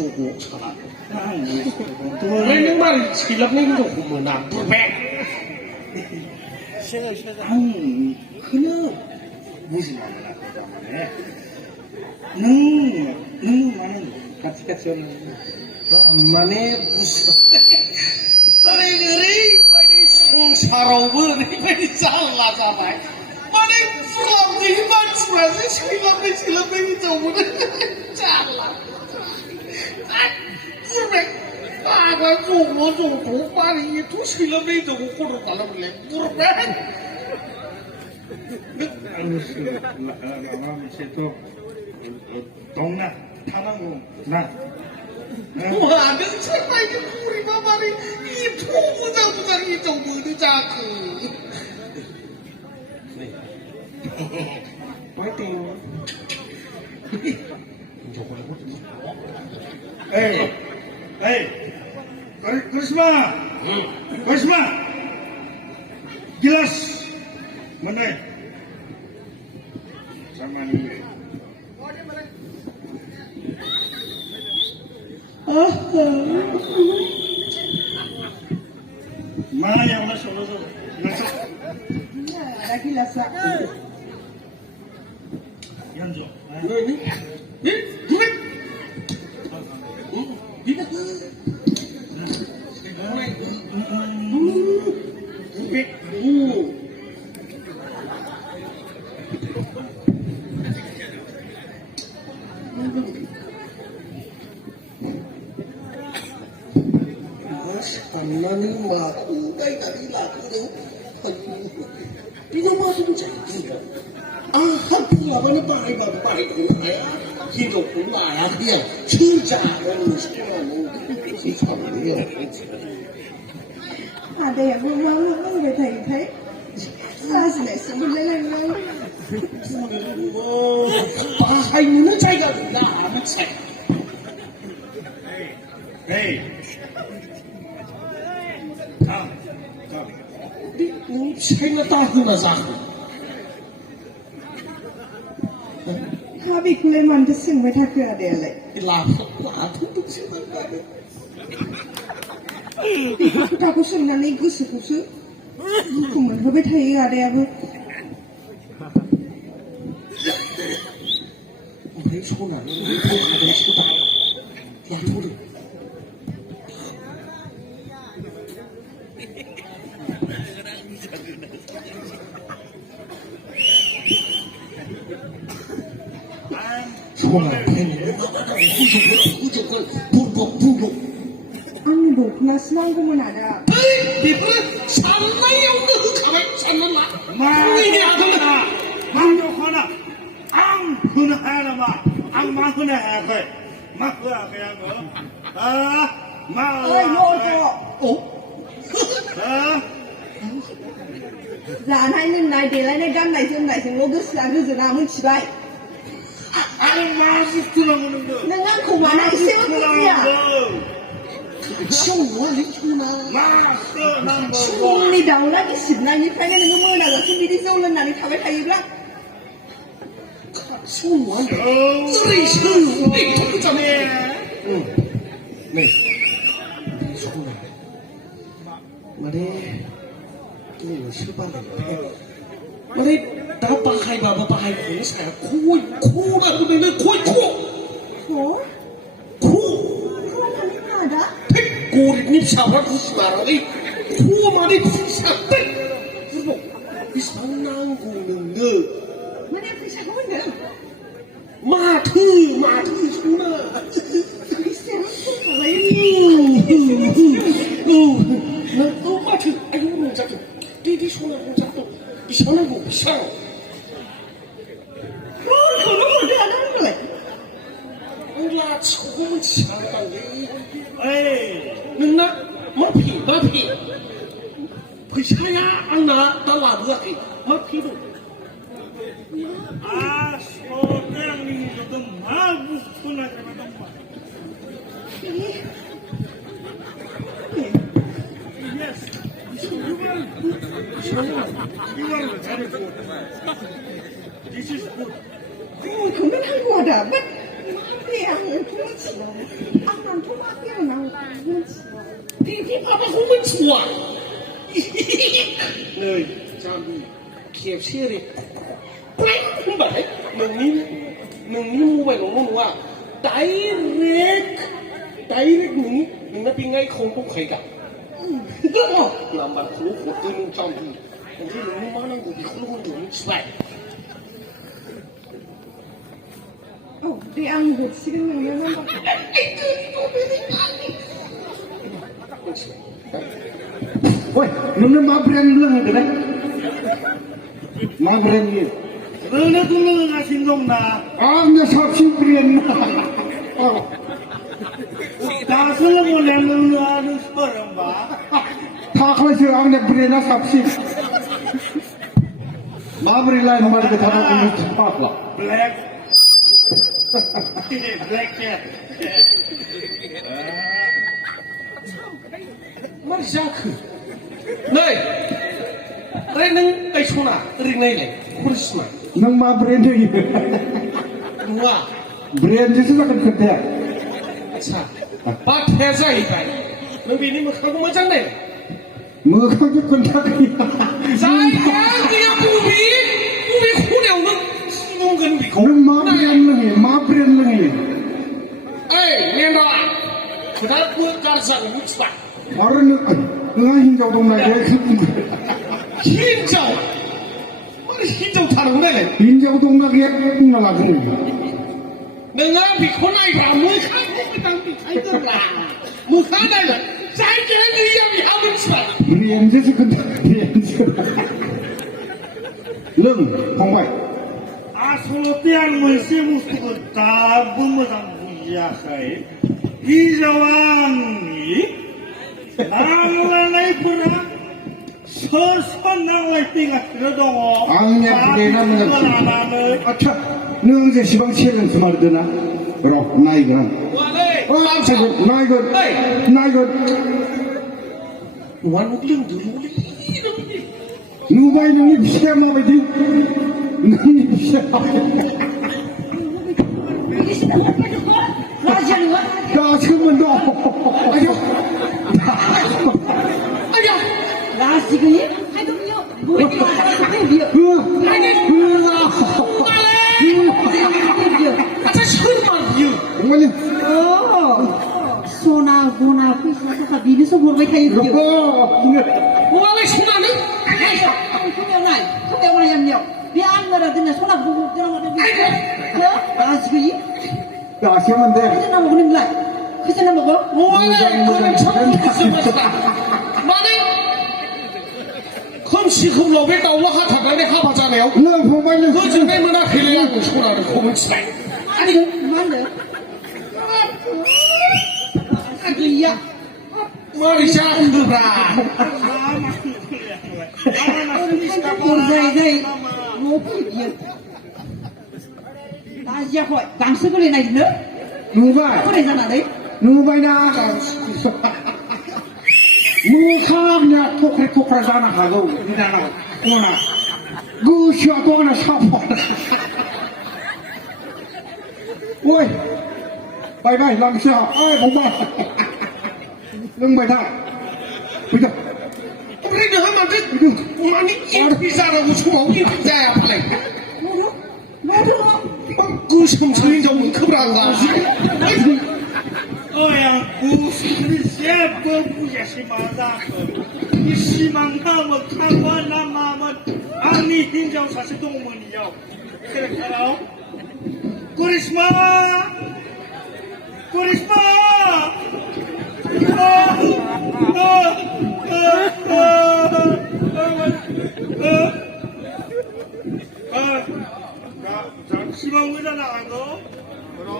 주고 차라. 너는 말 실력는 거 보면 안 돼. 그냥 무슨 말을 하고 말해. 능 많은 같이 오는. 만에 무슨. 아니 그래 빨리 성사로워 빨리 잘라잖아. Mana suami iman sebenarnya silap itu bener jalan. Sampai agak jumbo pari itu silap itu ukur kalau lembur banget. Orang itu dongna tanang na. Wah, ada siapa itu kuri babari itu bukan itu bukan jago. Fighting. Hey, Krishna, jelas mana? Sama ni. Mana yang masuk? Lagi lasak. Yanjo. Ni, Karena ni maku baik dari laku tu, dia masih menjadi. Hampir apa ni baik tu, hidup pun layak dia, cinta manusia dia. Ada yang mau bertai-tai, asal sebelum lain. Bahaya ni jaga dah amat saya. Hey. Saya tahu nazar. Habis kulai mandi semua tak ada lagi. Lah tu siapa ada? Tak kusuk nani kusuk. Kuman habis thai ada apa? Orang sana, orang ada siapa? Lah tu. Semua pengen, buruk. Anu dok, naslang ko mana ada. Di sana yang tu kawat sana lah. Ini apa nak? Mana kena? Ang kena apa ma? Ang mana apa? Mana apa yang tu? Mana? Oh. Làm hai nên này để lại nên gan này xem lô cứ làm cái gì nào muốn chỉ bay. Ang masih tu lah mana tu? Nên ngăn khủng hoảng này xem cái gì à? Siapa itu na? Masuk number Chung đi đầu lá cái xịt này như phải nên nó mưa nào là cái video lên nào đi thảo với thầy lắm. Semua. Ini semua. Itu macam ni. Ni. Semua. Mari. Ini siapa ni? Mari. Dah pakai bapa pakai ini sekarang. Kuy lah tu ni. Kuy. Khổ. Kuy. Khổ là cái nào đó? Kuy ni siapa tu sekarang ni? Kuy mari sampai. Bisa nanggung dengar. Mana yang bisa kau benar? Mati semua. Bisa apa lagi? Oh mati. Ayo orang jatuh. Di sana orang jatuh. Di sana orang besar. Khổ dah ada rồi. Allah cukup mencapai ni. Hey. Nina, mapi. Percaya anak dalam lagi. Mapi tu. Seorang ni tu bagus tu nak kata apa? Yes. You are very good. This is good. Không biết hay quá đã. Bất. Thì 人出不起啊，俺出妈变了，出不起。你爸爸红门出啊？nơi trang bị kẹp xe đi không phải nâng ní mua bài của nó à direct nâng nó bị ngay không có khai cả làm bạn khổ khổ tư nông trong thì còn cái nâng nó năng của bị không có được vậy đi ăn được xin mình nó Ôi, nó má brand lưng rồi đấy. Má brand gì? Nó cũng lưng là xin không nà. Nó sao xin brand nà. Ta sẽ là một lần lưng là nó sợ rầm bá. Ta khai sự anh là brand là sắp xin. Má brand lại mà cái thằng nó cũng sắp là. Black. Black cat. Mất ra khử này đây nâng cây số nào riêng này này quân smart nâng mà brand gì đúng à brand gì sao cần khẩn अच्छा बात है सही भाई मैं भी नहीं मुखा को मचान नहीं mưa không chút con thắc gì sai क्या क्या bùi khu nào nó không gần bị khổ nâng má brand lagi ê nghe đó người ta bước ra rằng mũi sạc orang hinjau dong lagi hinjau mana hinjau taruh ni hinjau dong lagi nggak lagi dengan bikon ai ra mũi khác không phải tăng bị thấy cơ là mũi khác đây là trái cái gì em bị hao bị sạc brand gì cần lưng không phải Asolotian mesti mesti kita bumbusan biasa hijauan Nanglalay pura nanglalay tinggal dong. Angnya pudena mengerti. Acha, nung je sibang siang semar dena. Berapa naik kan? Oh, langsung naik. Wan lưng dulu Nubai nungi bisa mau beti. Nungi bisa. Raja mendong. Ayo. Last ini, hai tu dia, boleh dia, Acha shurma view. Oh, sona guna pisa tu kabini semua boleh kayu dia. Wala shuna ni. Kau yang yang dia, dia anggar ada ni sona buku dia orang ada dia. Last ini, Raja mendong. kita nama guna lah, kita nama guna. Wala kau cakap semasa. Mana? không chỉ không lâu biết đâu nó hát thật đấy hát vào cha mèo nương không phải nương cứ chừng đây mà đã khi lên của chúng là không muốn chạy anh đi mang được anh đi ya mà đi cha không được ra dây ngô bị gì ta ra khỏi càng sức cái này nữa nương vai có thể ra nào đấy nương vai na Mukanya kokre sana hado di sana kona gusya kona sapa oi bye langsung bông ba lưng bài thang bây giờ đây được mà đấy mà đi pizza là một số món đi pizza phải nói được không cứ xong chơi cho mình không làm gì ôi à cú sẽ bơm cú sẽ xí mà ra你希望他们看完了妈妈啊你听讲啥是动物你要现在看到Kurisma 잠시만 의자 나가고 그럼